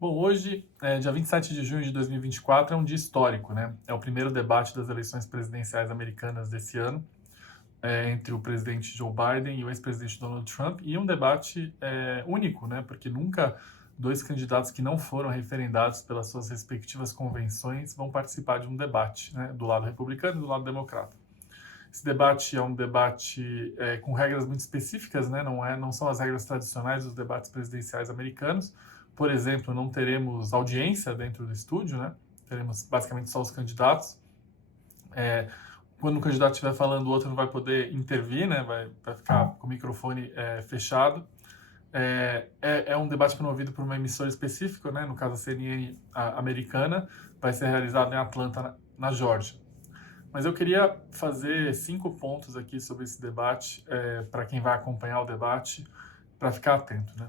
Bom, hoje, dia 27 de junho de 2024, é um dia histórico, né? É o primeiro debate das eleições presidenciais americanas desse ano, entre o presidente Joe Biden e o ex-presidente Donald Trump, e um debate único, né? Porque nunca dois candidatos que não foram referendados pelas suas respectivas convenções vão participar de um debate, né? Do lado republicano e do lado democrata. Esse debate é um debate com regras muito específicas, né? Não são as regras tradicionais dos debates presidenciais americanos. Por exemplo, não teremos audiência dentro do estúdio, né? Teremos basicamente só os candidatos. Quando o candidato estiver falando, o outro não vai poder intervir, né? Vai ficar com o microfone fechado. É um debate promovido por uma emissora específica, né? No caso a CNN americana, vai ser realizado em Atlanta, na Geórgia. Mas eu queria fazer 5 pontos aqui sobre esse debate, para quem vai acompanhar o debate, para ficar atento, né?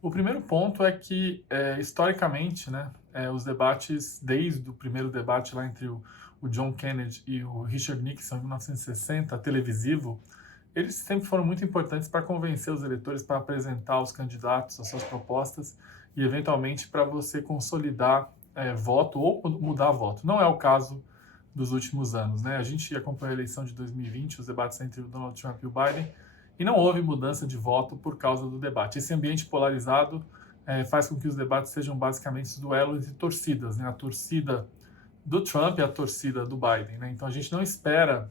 O primeiro ponto é que, historicamente, né, os debates, desde o primeiro debate lá entre o John Kennedy e o Richard Nixon, em 1960, televisivo, eles sempre foram muito importantes para convencer os eleitores, para apresentar os candidatos, as suas propostas, e eventualmente para você consolidar voto ou mudar voto. Não é o caso dos últimos anos, né? A gente acompanhou a eleição de 2020, os debates entre o Donald Trump e o Biden, e não houve mudança de voto por causa do debate. Esse ambiente polarizado faz com que os debates sejam basicamente duelos de torcidas, né? A torcida do Trump e a torcida do Biden, né? Então a gente não espera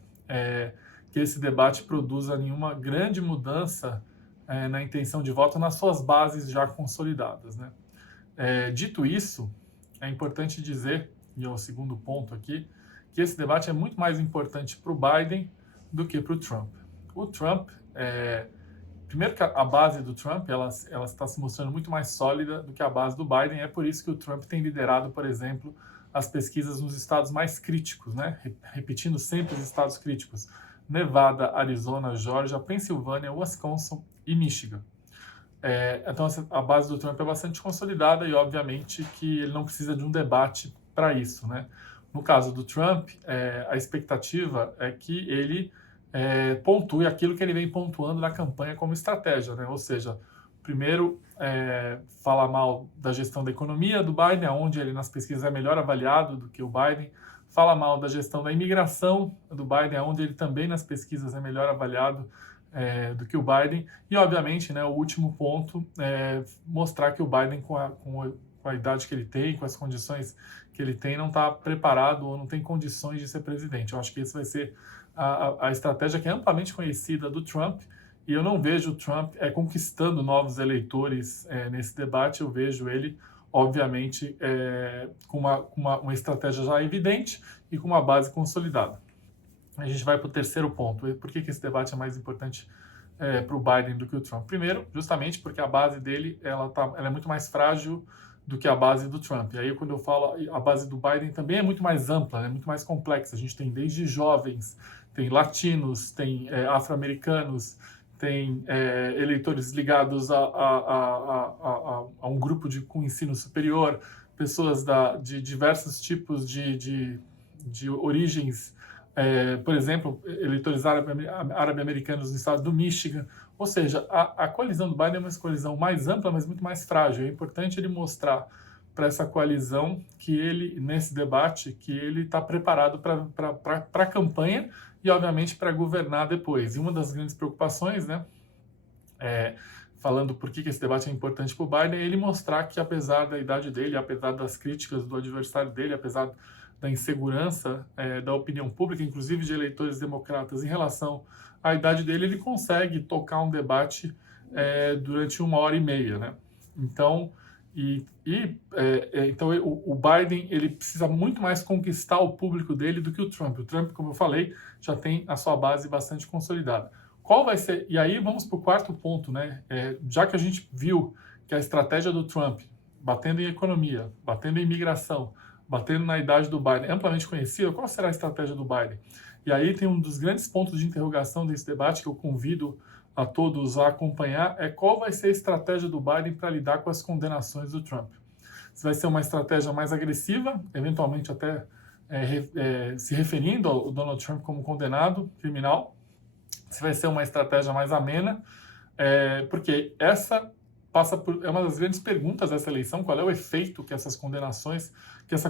que esse debate produza nenhuma grande mudança na intenção de voto nas suas bases já consolidadas, né? Dito isso, é importante dizer, e é o segundo ponto aqui, que esse debate é muito mais importante para o Biden do que para o Trump. O Trump, primeiro que a base do Trump, ela está se mostrando muito mais sólida do que a base do Biden, é por isso que o Trump tem liderado, por exemplo, as pesquisas nos estados mais críticos, né? Repetindo sempre os estados críticos: Nevada, Arizona, Georgia, Pensilvânia, Wisconsin e Michigan. Então a base do Trump é bastante consolidada e obviamente que ele não precisa de um debate para isso, né? No caso do Trump, a expectativa é que ele pontue aquilo que ele vem pontuando na campanha como estratégia, né? Ou seja, primeiro falar mal da gestão da economia do Biden, onde ele nas pesquisas é melhor avaliado do que o Biden, fala mal da gestão da imigração do Biden, onde ele também nas pesquisas é melhor avaliado do que o Biden, e obviamente, né, o último ponto é mostrar que o Biden, com a idade que ele tem, com as condições que ele tem, não está preparado ou não tem condições de ser presidente. Eu acho que esse vai ser a estratégia que é amplamente conhecida do Trump, e eu não vejo o Trump conquistando novos eleitores nesse debate. Eu vejo ele, obviamente, com uma estratégia já evidente e com uma base consolidada. A gente vai para o terceiro ponto. Por que esse debate é mais importante para o Biden do que o Trump? Primeiro, justamente porque a base dele ela é muito mais frágil do que a base do Trump. E aí, quando eu falo a base do Biden também é muito mais ampla, é muito mais complexa. A gente tem desde jovens, tem latinos, tem afro-americanos, tem eleitores ligados a um grupo com ensino superior, pessoas de diversos tipos de origens, por exemplo, eleitores árabe-americanos no estado do Michigan. Ou seja, a coalizão do Biden é uma coalizão mais ampla, mas muito mais frágil. É importante ele mostrar para essa coalizão que ele, nesse debate, que ele está preparado para a campanha e, obviamente, para governar depois. E uma das grandes preocupações, né, falando por que esse debate é importante para o Biden, é ele mostrar que, apesar da idade dele, apesar das críticas do adversário dele, apesar da insegurança da opinião pública, inclusive de eleitores democratas, em relação à idade dele, ele consegue tocar um debate durante 1h30, né? Então, então o Biden ele precisa muito mais conquistar o público dele do que o Trump. O Trump, como eu falei, já tem a sua base bastante consolidada. Qual vai ser? E aí vamos para o quarto ponto, né? Já que a gente viu que a estratégia do Trump, batendo em economia, batendo em imigração, batendo na idade do Biden, é amplamente conhecida, qual será a estratégia do Biden? E aí tem um dos grandes pontos de interrogação desse debate que eu convido a todos a acompanhar, é qual vai ser a estratégia do Biden para lidar com as condenações do Trump. Se vai ser uma estratégia mais agressiva, eventualmente até se referindo ao Donald Trump como condenado criminal, se vai ser uma estratégia mais amena, porque essa é uma das grandes perguntas dessa eleição, qual é o efeito que essa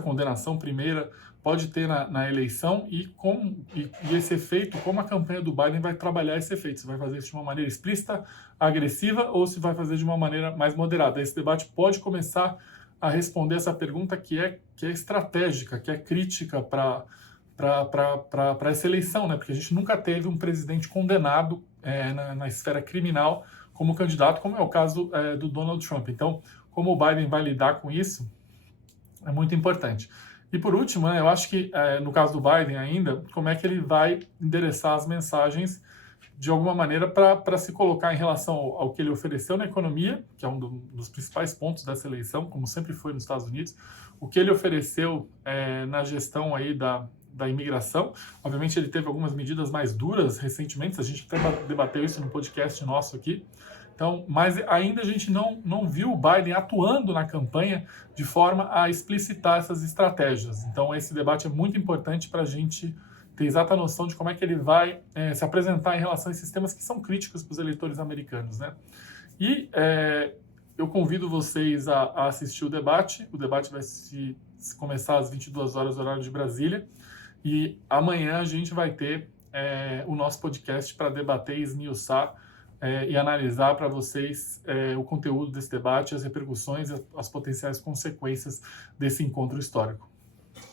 condenação primeira pode ter na eleição e esse efeito, como a campanha do Biden vai trabalhar esse efeito, se vai fazer isso de uma maneira explícita, agressiva, ou se vai fazer de uma maneira mais moderada. Esse debate pode começar a responder essa pergunta que é estratégica, que é crítica para essa eleição, né? Porque a gente nunca teve um presidente condenado na esfera criminal como candidato, como é o caso do Donald Trump. Então, como o Biden vai lidar com isso é muito importante. E por último, né, eu acho que no caso do Biden ainda, como é que ele vai endereçar as mensagens de alguma maneira para se colocar em relação ao que ele ofereceu na economia, que é um dos principais pontos dessa eleição, como sempre foi nos Estados Unidos, o que ele ofereceu na gestão aí da imigração. Obviamente ele teve algumas medidas mais duras recentemente, a gente até debateu isso no podcast nosso aqui. Então, mas ainda a gente não viu o Biden atuando na campanha de forma a explicitar essas estratégias. Então, esse debate é muito importante para a gente ter exata noção de como é que ele vai se apresentar em relação a esses temas que são críticos para os eleitores americanos, né? E eu convido vocês a assistir o debate. O debate vai começar às 22 horas, horário de Brasília. E amanhã a gente vai ter o nosso podcast para debater e esmiuçar e analisar para vocês o conteúdo desse debate, as repercussões, as potenciais consequências desse encontro histórico.